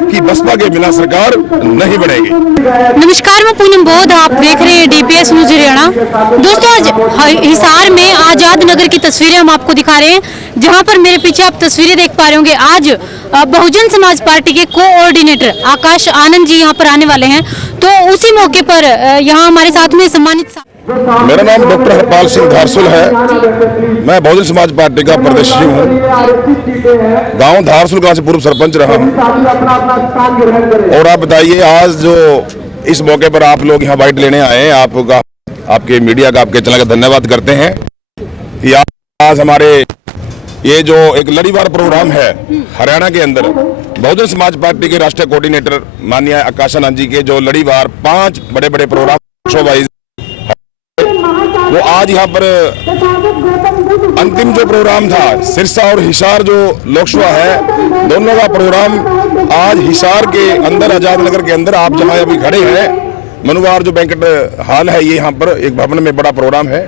कि बसपा के बिना सरकार नहीं बनेगी। नमस्कार, मैं पूनम बोध, आप देख रहे हैं डीपीएस न्यूज हरियाणा। दोस्तों, आज हिसार में आजाद नगर की तस्वीरें हम आपको दिखा रहे हैं, जहां पर मेरे पीछे आप तस्वीरें देख पा रहे होंगे। आज बहुजन समाज पार्टी के कोऑर्डिनेटर आकाश आनंद जी यहां पर आने वाले हैं, तो उसी मौके पर यहां हमारे साथ में सम्मानित। मेरा नाम डॉक्टर हरपाल सिंह धारसुल है। मैं बहुजन समाज पार्टी का प्रदेशी हूँ। गांव धारसुल का से पूर्व सरपंच रहा हूँ। और आप बताइए, आज जो इस मौके पर आप लोग यहाँ बाइट लेने आए हैं, आपका, आपके मीडिया का, आपके चैनल का धन्यवाद करते हैं कि आज हमारे ये जो एक लड़ीवार प्रोग्राम है हरियाणा के अंदर, बहुजन समाज पार्टी के राष्ट्रीय कोऑर्डिनेटर माननीय आकाश आनंद जी के जो लड़ीवार 5 बड़े बड़े प्रोग्राम, वो आज यहाँ पर अंतिम जो प्रोग्राम था, सिरसा और हिसार जो लोकसभा है, दोनों का प्रोग्राम आज हिसार के अंदर, आजाद नगर के अंदर, आप जहाँ अभी खड़े हैं, मनुवार जो बैंकेट हॉल है, ये यहाँ पर एक भवन में बड़ा प्रोग्राम है,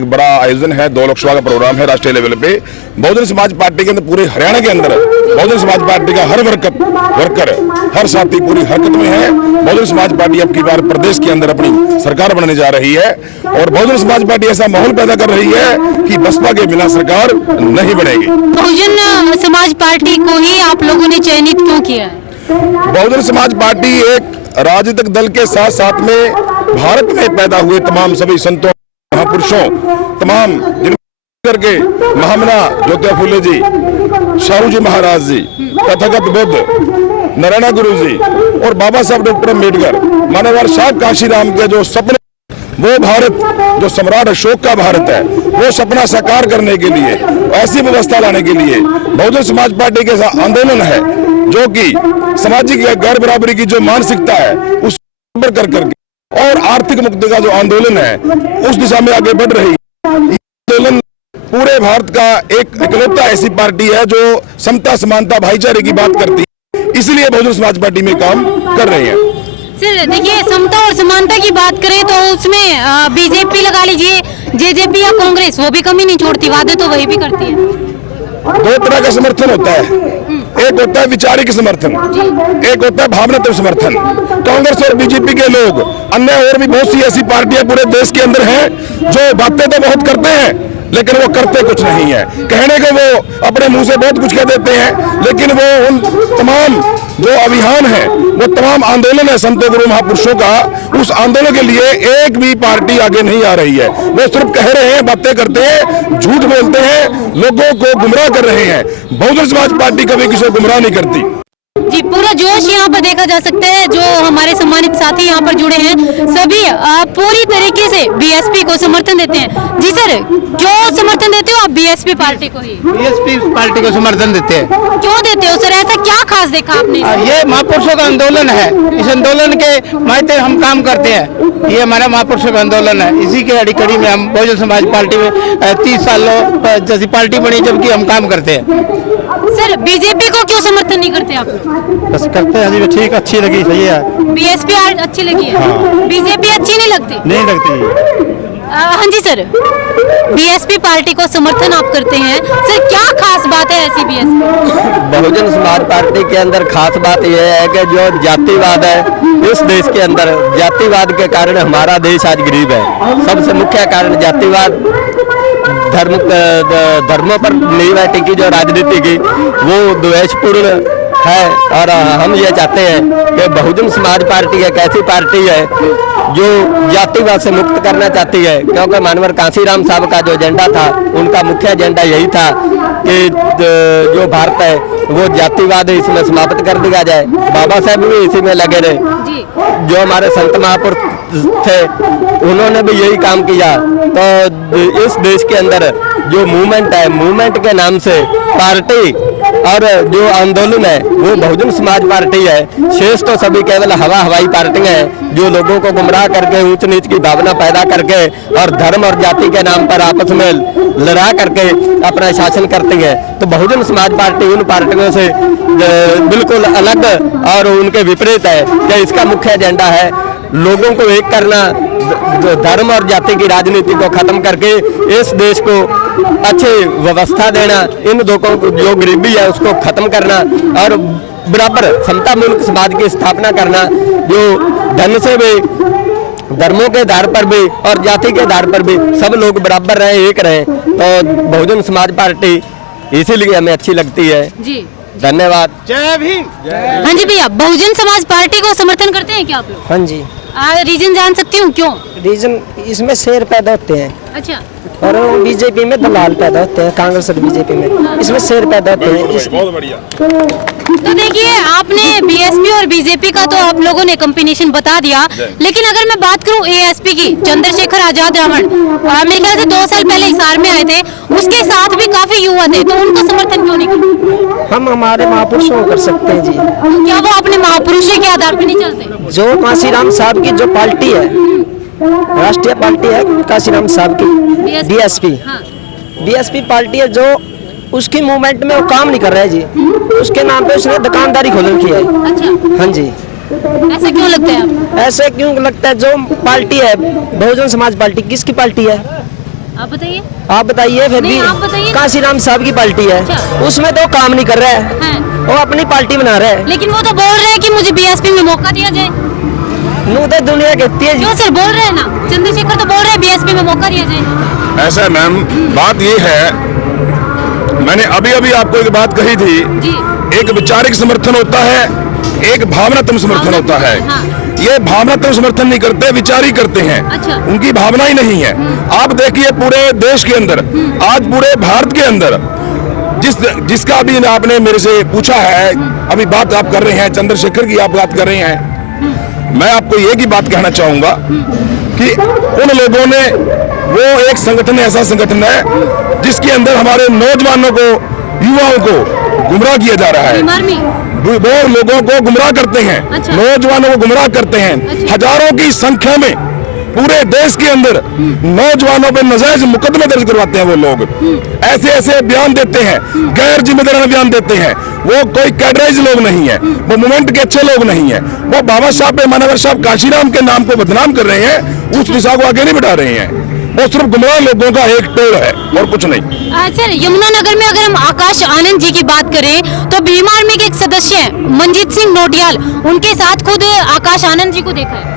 एक बड़ा आयोजन है, 2 लोकसभा का प्रोग्राम है राष्ट्रीय लेवल पे। बहुजन समाज पार्टी के अंदर, पूरे हरियाणा के अंदर बहुजन समाज पार्टी का हर वर्कर, हर साथी पूरी हरकत में है। बहुजन समाज पार्टी अब की बार प्रदेश के अंदर अपनी सरकार बनाने जा रही है, और बहुजन समाज पार्टी ऐसा माहौल पैदा कर रही है कि बसपा के बिना सरकार नहीं बनेगी। बहुजन समाज पार्टी को ही आप लोगों ने चयनित क्यों किया? बहुजन समाज पार्टी एक राजनीतिक दल के साथ साथ में भारत में पैदा हुए तमाम सभी संतों, महापुरुषों, तमाम करके महामना ज्योतिबा फुले जी, शाहू जी महाराज जी, तथागत बुद्ध, नारायण गुरु जी और बाबा साहब डॉक्टर अम्बेडकर, मानववाद साहब काशीराम के जो सपने, वो भारत जो सम्राट अशोक का भारत है, वो सपना साकार करने के लिए, ऐसी व्यवस्था लाने के लिए बहुजन समाज पार्टी के आंदोलन है, जो कि सामाजिक गैर बराबरी की जो मानसिकता है उस पर कर करके, और आर्थिक मुक्ति का जो आंदोलन है, उस दिशा में आगे बढ़ रही है। आंदोलन पूरे भारत का एक इकलौता ऐसी पार्टी है जो समता, समानता, भाईचारे की बात करती है, इसलिए बहुजन समाज पार्टी में काम कर रहे हैं। सर देखिए, समता और समानता की बात करें तो उसमें बीजेपी लगा लीजिए, जेजेपी या कांग्रेस, वो भी कमी नहीं छोड़ती, वादे तो वही भी करती है। 2 तरह का समर्थन होता है, एक होता है विचारिक समर्थन, एक होता है भावनात्मक समर्थन। कांग्रेस और बीजेपी के लोग, अन्य और भी बहुत सी ऐसी पार्टियां पूरे देश के अंदर हैं जो बातें तो बहुत करते हैं लेकिन वो करते कुछ नहीं है। कहने को वो अपने मुंह से बहुत कुछ कह देते हैं, लेकिन वो उन तमाम जो अभियान है, वो तमाम आंदोलन है संतों गुरु महापुरुषों का, उस आंदोलन के लिए एक भी पार्टी आगे नहीं आ रही है। वो सिर्फ कह रहे हैं, बातें करते हैं, झूठ बोलते हैं, लोगों को गुमराह कर रहे हैं। बहुजन समाज पार्टी कभी किसी को गुमराह नहीं करती। जी, पूरा जोश यहाँ पर देखा जा सकता है। जो हमारे सम्मानित साथी यहाँ पर जुड़े हैं, सभी पूरी तरीके से बीएसपी को समर्थन देते हैं। जी सर, क्यों समर्थन देते हो आप बीएसपी पार्टी को? ही बीएसपी पार्टी को समर्थन देते हैं। क्यों देते हो सर? ऐसा क्या खास देखा आपने? ये महापुरुषों का आंदोलन है, इस आंदोलन के मायने हम काम करते हैं। ये हमारा महापुरुषों का आंदोलन है, इसी के अड़ी में हम बहुजन समाज पार्टी में 30 सालों जैसी पार्टी बनी, जबकि हम काम करते हैं। सर बीजेपी को क्यों समर्थन नहीं करते आप? बस करते हैं जी, ठीक, अच्छी लगी, सही है। बीएसपी अच्छी लगी है? हाँ। बीजेपी अच्छी नहीं लगती? नहीं लगती। हाँ जी सर, बीएसपी पार्टी को समर्थन आप करते हैं, सर क्या खास बात है ऐसी बीएसपी? बहुजन समाज पार्टी के अंदर खास बात यह है कि जो जातिवाद है इस देश के अंदर, जातिवाद के कारण हमारा देश आज गरीब है। सबसे मुख्य कारण जातिवाद, धर्मों पर नींव है टिकी जो राजनीति की, वो द्वेषपूर्ण है। और हम ये चाहते हैं कि बहुजन समाज पार्टी एक ऐसी पार्टी है जो जातिवाद से मुक्त करना चाहती है, क्योंकि मानवर काशीराम साहब का जो एजेंडा था, उनका मुख्य एजेंडा यही था कि जो भारत है वो जातिवाद इसमें समाप्त कर दिया जाए। बाबा साहब भी इसी में लगे रहे, जो हमारे संत महापुरुष थे उन्होंने भी यही काम किया। तो इस देश के अंदर जो मूवमेंट है, मूवमेंट के नाम से पार्टी और जो आंदोलन है वो बहुजन समाज पार्टी है। शेष तो सभी केवल हवाई पार्टियां हैं जो लोगों को गुमराह करके, ऊंच नीच की भावना पैदा करके और धर्म और जाति के नाम पर आपस में लड़ा करके अपना शासन करती है। तो बहुजन समाज पार्टी उन पार्टियों से बिल्कुल अलग और उनके विपरीत है कि इसका मुख्य एजेंडा है लोगों को एक करना, धर्म और जाति की राजनीति को खत्म करके इस देश को अच्छी व्यवस्था देना, इन लोगों को जो गरीबी है उसको खत्म करना और बराबर समता मूलक समाज की स्थापना करना, जो धन से भी, धर्मों के आधार पर भी और जाति के आधार पर भी सब लोग बराबर रहें, एक रहें, तो बहुजन समाज पार्टी इसीलिए हमें अच्छी लगती है जी। धन्यवाद। जय भीम। हाँ जी भैया, बहुजन समाज पार्टी को समर्थन करते हैं क्या आप लोग? हाँ जी। रीजन जान सकती हूँ क्यों? रीजन इसमें शेर पैदा होते हैं अच्छा, और बीजेपी में दलाल पैदा होते हैं, कांग्रेस और बीजेपी में इसमें शेर पैदा होते हैं। बहुत बढ़िया। तो देखिए आपने बीएसपी और बीजेपी का तो आप लोगों ने कॉम्बिनेशन बता दिया, लेकिन अगर मैं बात करूं एएसपी की, चंद्रशेखर आजाद रावण मेरे ख्याल से 2 साल पहले हिसार में आए थे, उसके साथ भी काफी युवा थे, तो उनको समर्थन क्यों नहीं किया? हम हमारे महापुरुषों को कर सकते हैं जी। तो क्या वो अपने महापुरुषों के आधार पर नहीं चलते? जो काशीराम साहब की जो पार्टी है, राष्ट्रीय पार्टी है काशीराम साहब की, बीएसपी, बीएसपी पार्टी है, जो उसकी मूवमेंट में वो काम नहीं कर रहा है जी। उसके नाम पे उसने दुकानदारी खोल रखी है। अच्छा, हाँ जी। ऐसा क्यों लगता है आपको? ऐसे क्यों लगता है? जो पार्टी है बहुजन समाज पार्टी किसकी पार्टी है? आप बताइए। आप बताइए। फिर भी नहीं, आप बताइए। काशीराम साहब की पार्टी है। अच्छा। उसमें तो काम नहीं कर रहा है, हैं। वो अपनी पार्टी बना रहा है। लेकिन वो तो बोल रहे हैं कि मुझे बीएसपी में मौका दिया जाए। नू तो दुनिया कहती है जी। क्यों सर बोल रहे हैं ना, चंद्रशेखर तो बोल रहे हैं बीएसपी में मौका दिया जाए। ऐसा मैम, बात ये है, मैंने अभी अभी आपको एक बात कही थी, जी। एक वैचारिक समर्थन होता है, एक भावनात्मक समर्थन होता है। हाँ। ये भावनात्मक समर्थन नहीं करते, विचारी करते हैं। अच्छा। उनकी भावना ही नहीं है। आप देखिए पूरे देश के अंदर, आज पूरे भारत के अंदर जिसका भी आपने मेरे से पूछा है, अभी बात आप कर रहे हैं चंद्रशेखर की, आप बात कर रहे हैं, मैं आपको ये की बात कहना चाहूंगा कि उन लोगों ने, वो एक संगठन ऐसा संगठन है जिसके अंदर हमारे नौजवानों को, युवाओं को गुमराह किया जा रहा है। वो लोगों को गुमराह करते हैं। अच्छा। नौजवानों को गुमराह करते हैं। अच्छा। हजारों की संख्या में पूरे देश के अंदर नौजवानों पे नाजायज मुकदमे दर्ज करवाते हैं। वो लोग ऐसे ऐसे बयान देते हैं, गैर जिम्मेदाराना बयान देते हैं। वो कोई कैडराइज लोग नहीं है, वो मूवमेंट के अच्छे लोग नहीं है। वो बाबा साहब पे मानवर साहब काशीराम के नाम को बदनाम कर रहे हैं, उस दिशा को आगे नहीं बढ़ा रहे हैं। वो सिर्फ गुमराह लोगों का एक टोल है और कुछ नहीं। सर, यमुनानगर में अगर हम आकाश आनंद जी की बात करें तो भीम आर्मी के एक सदस्य हैं मनजीत सिंह नोटियाल, उनके साथ खुद आकाश आनंद जी को देखा है।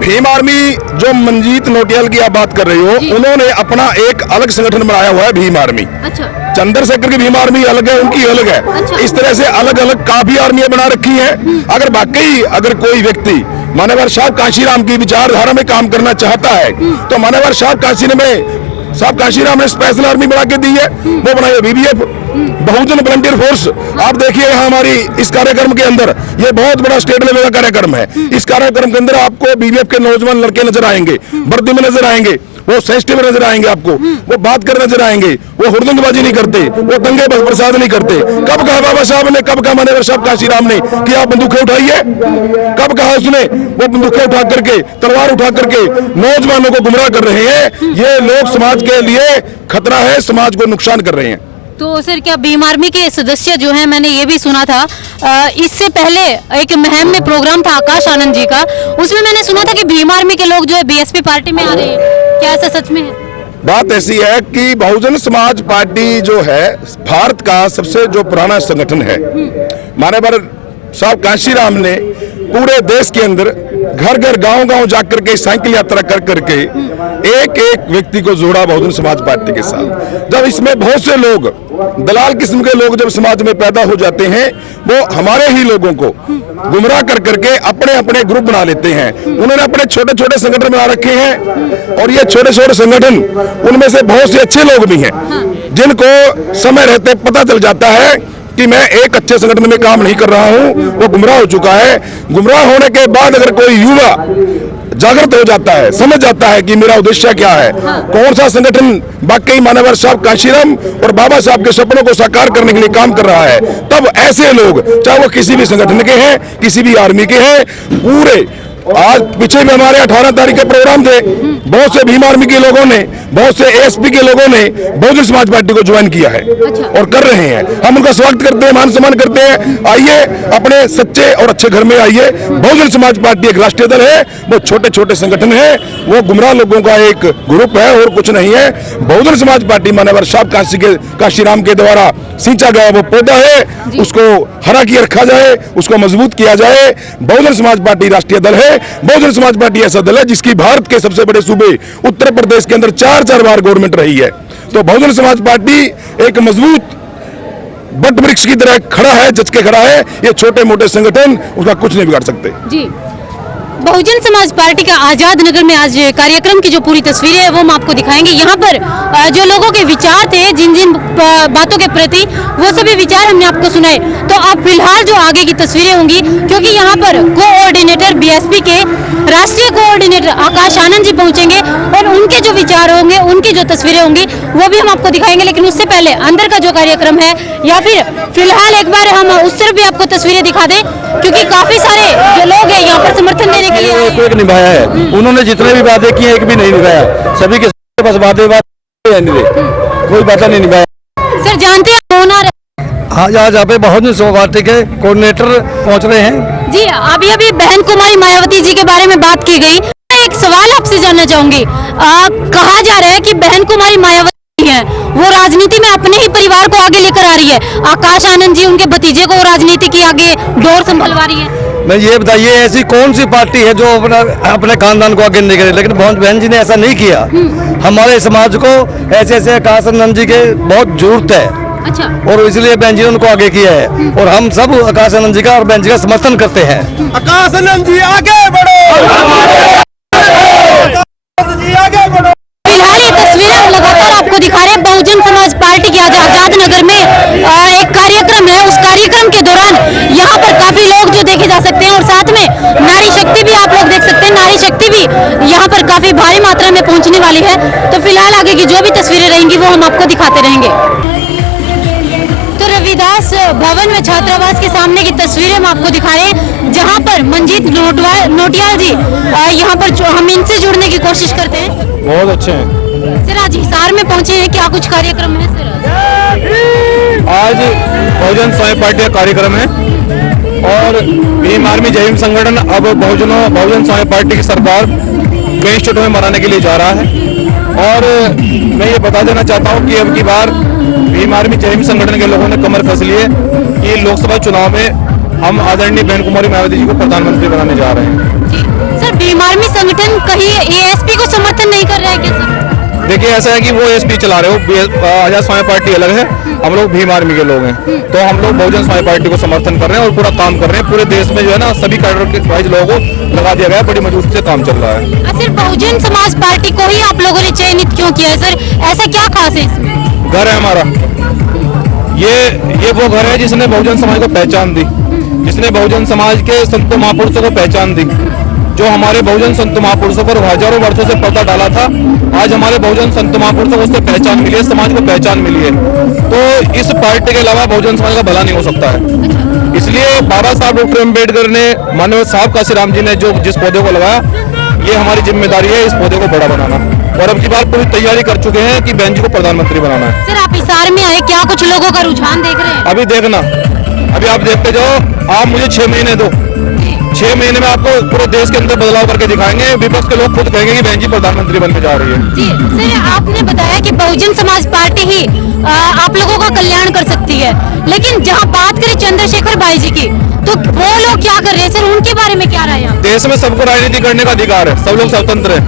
भीम आर्मी, जो मनजीत नोटियाल की आप बात कर रही हो, उन्होंने अपना एक अलग संगठन बनाया हुआ है, भीम आर्मी। अच्छा। चंद्रशेखर की भीम आर्मी अलग है, उनकी अलग है। अच्छा। इस तरह से अलग अलग काफी आर्मियां बना रखी हैं। अगर वाकई अगर कोई व्यक्ति मान्यवर साहब काशीराम की विचारधारा में काम करना चाहता है, तो मान्यवर साहब काशीराम ने स्पेशल आर्मी बना के दी है, वो बनाई है BBF, बहुजन वॉलंटियर फोर्स। आप देखिए यहाँ हमारी इस कार्यक्रम के अंदर, ये बहुत बड़ा स्टेट लेवल का कार्यक्रम है। इस कार्यक्रम के अंदर आपको BBF के नौजवान लड़के नजर आएंगे, वर्दी में नजर आएंगे, वो सेंसिटिव नजर आएंगे आपको, वो बात कर नजर आएंगे, वो हुड़दंगबाजी नहीं करते, वो दंगे प्रसाद नहीं करते। कब कहा बाबा साहब ने, कब कहा मान्यवर साहब काशीराम ने कि आप बंदूकें उठाइए? कब कहा उसने? वो बंदूकें उठा करके, तलवार उठा करके नौजवानों को गुमराह कर रहे हैं। ये लोग समाज के लिए खतरा है, समाज को नुकसान कर रहे हैं। तो सर, क्या भीम आर्मी के सदस्य जो हैं, मैंने ये भी सुना था, इससे पहले एक महम में प्रोग्राम था आकाश आनंद जी का, उसमें मैंने सुना था कि भीम आर्मी के लोग जो है बीएसपी पार्टी में आ रहे हैं। क्या ऐसा सच में है? बात ऐसी है कि बहुजन समाज पार्टी जो है भारत का सबसे जो पुराना संगठन है। मान्यवर साहब काशीराम ने पूरे देश के अंदर घर घर गांव गांव जाकर के साइकिल यात्रा कर करके एक एक व्यक्ति को जोड़ा बहुजन समाज पार्टी के साथ। जब इसमें बहुत से लोग, दलाल किस्म के लोग जब समाज में पैदा हो जाते हैं, वो हमारे ही लोगों को गुमराह कर करके अपने अपने ग्रुप बना लेते हैं। उन्होंने अपने छोटे छोटे संगठन बना रखे हैं, और ये छोटे छोटे संगठन, उनमें से बहुत से अच्छे लोग भी हैं जिनको समय रहते पता चल जाता है कि मैं एक अच्छे संगठन में काम नहीं कर रहा हूं, वो गुमराह हो चुका है। गुमराह होने के बाद अगर कोई युवा जागृत हो जाता है, समझ जाता है कि मेरा उद्देश्य क्या है, कौन सा संगठन वाकई मान्यवर साहब काशीराम और बाबा साहब के सपनों को साकार करने के लिए काम कर रहा है, तब ऐसे लोग, चाहे वो किसी भी संगठन के हैं, किसी भी आर्मी के हैं, पूरे आज पीछे में हमारे 18 तारीख के प्रोग्राम थे, बहुत से भीम आर्मी के लोगों ने, बहुत से एएसपी के लोगों ने बहुजन समाज पार्टी को ज्वाइन किया है और कर रहे हैं। हम उनका स्वागत करते हैं, मान सम्मान करते हैं। आइए, अपने सच्चे और अच्छे घर में आइए। बहुजन समाज पार्टी एक राष्ट्रीय दल है, वो छोटे छोटे संगठन है, वो गुमराह लोगों का एक ग्रुप है और कुछ नहीं है। बहुजन समाज पार्टी मान्यवर साहब काशीराम के द्वारा सींचा गया वो पौधा है, उसको हरा किए रखा जाए, उसको मजबूत किया जाए। बहुजन समाज पार्टी राष्ट्रीय दल है। बहुजन समाज पार्टी ऐसा दल है जिसकी भारत के सबसे बड़े सूबे उत्तर प्रदेश के अंदर 4-4 बार गवर्नमेंट रही है। तो बहुजन समाज पार्टी एक मजबूत बट वृक्ष की तरह खड़ा है, जच के खड़ा है। ये छोटे मोटे संगठन उसका कुछ नहीं बिगाड़ सकते। जी, बहुजन समाज पार्टी का आजाद नगर में आज कार्यक्रम की जो पूरी तस्वीरें है वो हम आपको दिखाएंगे। यहाँ पर जो लोगों के विचार थे जिन जिन बातों के प्रति, वो सभी विचार हमने आपको सुनाए। तो अब फिलहाल जो आगे की तस्वीरें होंगी, क्योंकि यहाँ पर कोऑर्डिनेटर बीएसपी के राष्ट्रीय कोऑर्डिनेटर आकाश आनंद जी पहुंचेंगे और उनके जो विचार होंगे, उनकी जो तस्वीरें होंगी वो भी हम आपको दिखाएंगे। लेकिन उससे पहले अंदर का जो कार्यक्रम है, या फिर फिलहाल एक बार हम उस तरफ भी आपको तस्वीरें दिखा दें, क्योंकि काफी सारे जो लोग हैं यहाँ पर समर्थन देने के लिए आए। एक निभाया है, उन्होंने जितने भी वादे किए एक भी नहीं निभाया। सभी के पास वादे कोई वादा नहीं निभाया। सर जानते हैं कौन आ रहे? आज यहाँ पे बहुजन समाज पार्टी के कोऑर्डिनेटर पहुँच रहे हैं। जी, अभी अभी बहन कुमारी मायावती जी के बारे में बात की गई। एक सवाल आपसे जानना चाहूंगी, कहा जा रहा है कि बहन कुमारी मायावती है वो राजनीति में अपने ही परिवार को आगे लेकर आ रही है, आकाश आनंद जी उनके भतीजे को राजनीति की आगे डोर संभलवा रही है। मैं ये बताइए, ऐसी कौन सी पार्टी है जो अपने खानदान को आगे नहीं करे? लेकिन बहन जी ने ऐसा नहीं किया। हमारे समाज को ऐसे ऐसे आकाश आनंद जी के बहुत जरूरत है। अच्छा। और इसलिए बहन जी ने उनको आगे किया है और हम सब आकाश आनंद जी का और बहन जी का समर्थन करते हैं। आकाश आनंद जी आगे बढ़ो, फिलहाल ये तस्वीरें हम लगातार आपको दिखा रहे हैं। बहुजन समाज पार्टी के आज आजाद नगर में एक कार्यक्रम है, उस कार्यक्रम के दौरान यहाँ पर काफी लोग जो देखे जा सकते हैं और साथ में नारी शक्ति भी आप लोग देख सकते हैं। नारी शक्ति भी यहाँ पर काफी भारी मात्रा में पहुँचने वाली है। तो फिलहाल आगे की जो भी तस्वीरें रहेंगी वो हम आपको दिखाते रहेंगे। तो रविदास भवन में छात्रावास के सामने की तस्वीरें हम आपको दिखा रहे हैं, जहाँ पर मंजीत नोटियाल जी यहाँ पर हम इनसे जुड़ने की कोशिश करते हैं। बहुत अच्छे हैं। सर आज हिसार में पहुंचे हैं, क्या कुछ कार्यक्रम है सर? आज बहुजन समाज पार्टी का कार्यक्रम है और भीम आर्मी जय भीम संगठन अब बहुजन समाज पार्टी की सरकार कई स्टेटों में मनाने के लिए जा रहा है। और मैं ये बता देना चाहता हूँ कि अब की बार भीम आर्मी जय भीम संगठन के लोगों ने कमर कस लिए कि लोकसभा चुनाव में हम आदरणीय बहन कुमारी मायावती जी को प्रधानमंत्री बनाने जा रहे हैं। जी सर, भीम आर्मी संगठन कहीं एएसपी को समर्थन नहीं कर रहा है क्या सर? देखिए, ऐसा है कि वो एएसपी चला रहे हो, आजाद समाज पार्टी अलग है, हम लोग भीम आर्मी के लोग हैं। तो हम लोग बहुजन समाज पार्टी को समर्थन कर रहे हैं और पूरा काम कर रहे हैं। पूरे देश में जो है ना सभी कैडर के वाइज लोगों को लगा दिया गया है, बड़ी मजबूती से काम चल रहा है। सर बहुजन समाज पार्टी को ही आप लोगों ने चयनित क्यों किया है सर? ऐसा क्या खास है इसमें? घर है हमारा, ये वो घर है जिसने बहुजन समाज को पहचान दी, जिसने बहुजन समाज के संत महापुरुषों को पहचान दी, जो हमारे बहुजन संत महापुरुषों पर हजारों वर्षों से पर्दा डाला था। आज हमारे बहुजन संत महापुरुषों को उससे पहचान मिली है, समाज को पहचान मिली है। तो इस पार्टी के अलावा बहुजन समाज का भला नहीं हो सकता है। इसलिए बाबा साहब डॉक्टर अम्बेडकर ने, माननीय साहब काशीराम जी ने जो जिस पौधे को लगाया, ये हमारी जिम्मेदारी है इस पौधे को बड़ा बनाना। और अब की बार पूरी तैयारी कर चुके हैं कि बहन जी को प्रधानमंत्री बनाना है। सर आप हिसार में आए, क्या कुछ लोगों का रुझान देख रहे हैं? अभी देखना, अभी आप देखते जाओ, आप मुझे 6 महीने दो, 6 महीने में आपको पूरे देश के अंदर बदलाव करके दिखाएंगे। विपक्ष के लोग खुद कहेंगे कि बहन जी प्रधानमंत्री बनने जा रही है। जी सर, आपने बताया कि बहुजन समाज पार्टी ही आप लोगों का कल्याण कर सकती है, लेकिन जहां बात करें चंद्रशेखर भाई जी की, तो वो लोग क्या कर रहे हैं सर? उनके बारे में क्या राय है? देश में सबको राजनीति करने का अधिकार है, सब लोग स्वतंत्र है,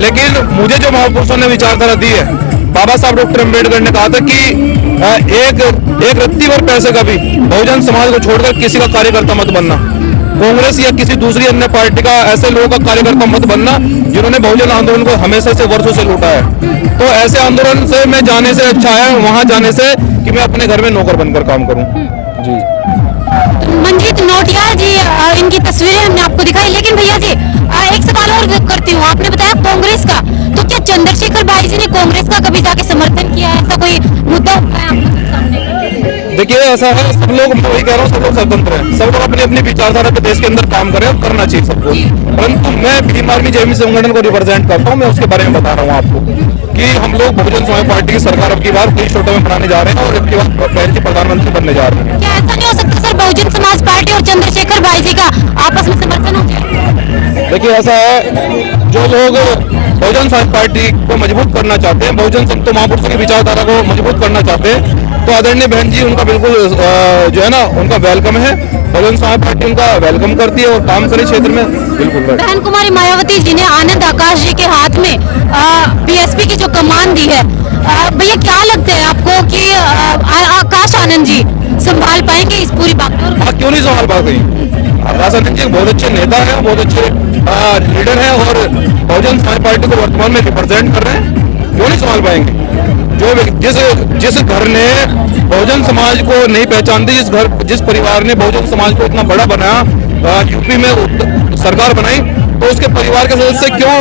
लेकिन मुझे जो महापुरुषों ने विचारधारा दी है, बाबा साहब डॉक्टर अम्बेडकर ने कहा था कि एक रत्ती भर पैसे का भी बहुजन समाज को छोड़कर किसी का कार्यकर्ता मत बनना। कांग्रेस या किसी दूसरी अन्य पार्टी का ऐसे लोगों का कार्यकर्ता मत बनना जिन्होंने बहुजन आंदोलन को हमेशा से वर्षों से लूटा है। तो ऐसे आंदोलन से मैं जाने से अच्छा है वहां जाने से कि मैं अपने घर में नौकर बनकर काम करूं। जी मंजीत नोटियाल जी, इनकी तस्वीरें हमने आपको दिखाई, लेकिन भैया जी एक सवाल और करती हूँ। आपने बताया कांग्रेस का, तो क्या चंद्रशेखर भाई जी ने कांग्रेस का कभी जाके समर्थन किया है? ऐसा कोई मुद्दा उठाया आप लोगों के सामने? देखिए ऐसा है, सब लोग, मैं वही कह रहा हूँ, सब लोग स्वतंत्र हैं, सब लोग अपनी अपनी विचारधारा पे देश के अंदर काम करें और करना चाहिए सबको। परंतु मैं भीम आर्मी जेएमएम संगठन को रिप्रेजेंट करता हूँ, मैं उसके बारे में बता रहा हूँ आपको कि हम लोग बहुजन समाज पार्टी की सरकार अब की बार 23 सीटों में बनाने जा रहे हैं और अब की बार पहले प्रधानमंत्री बनने जा रहे हैं। क्या ऐसा नहीं हो सकता सर बहुजन समाज पार्टी और चंद्रशेखर भाई जी का आपस में समर्थन हो जाए? देखिए ऐसा है, जो लोग बहुजन समाज पार्टी को मजबूत करना चाहते हैं, बहुजन संतों महापुरुषों की विचारधारा को मजबूत करना चाहते हैं, तो आदरणीय बहन जी उनका बिल्कुल जो है ना, उनका वेलकम है। बहुजन समाज पार्टी उनका वेलकम करती है और काम करे क्षेत्र में बिल्कुल। बहन कुमारी मायावती जी ने आनंद आकाश जी के हाथ में बीएसपी की जो कमान दी है, भैया क्या लगता है आपको कि आकाश आनंद जी संभाल पाएंगे इस पूरी बागडोर को? क्यों नहीं संभाल पाएंगे? आकाश आनंद जी बहुत अच्छे नेता हैं, बहुत अच्छे लीडर हैं और बहुजन समाज पार्टी को वर्तमान में रिप्रेजेंट कर रहे हैं, क्यों नहीं संभाल पाएंगे? जिस घर ने बहुजन समाज को नहीं पहचानती, जिस परिवार ने बहुजन समाज को इतना बड़ा बनाया, यूपी में सरकार बनाई, तो उसके परिवार के सदस्य क्यों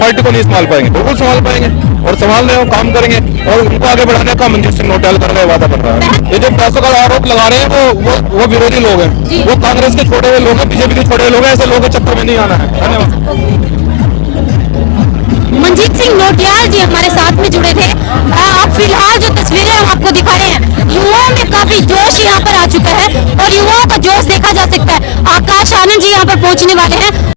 पार्टी को नहीं संभाल पाएंगे? बिल्कुल संभाल पाएंगे और संभाल रहे हो, काम करेंगे और उनको आगे बढ़ाने का मंजूर सिंह नोटियाल कर रहे हैं, वादा कर रहा है। ये जो पैसों का आरोप लगा रहे हैं वो विरोधी लोग हैं, वो कांग्रेस के छोड़े हुए लोग हैं, बीजेपी के छोड़े हुए लोग हैं, ऐसे लोगों के चक्कर में नहीं आना है। धन्यवाद। मनजीत सिंह नोटियाल जी हमारे साथ में जुड़े थे। आप फिलहाल जो तस्वीरें हम आपको दिखा रहे हैं, युवाओं में काफी जोश यहाँ पर आ चुका है और युवाओं का जोश देखा जा सकता है। आकाश आनंद जी यहाँ पर पहुंचने वाले हैं।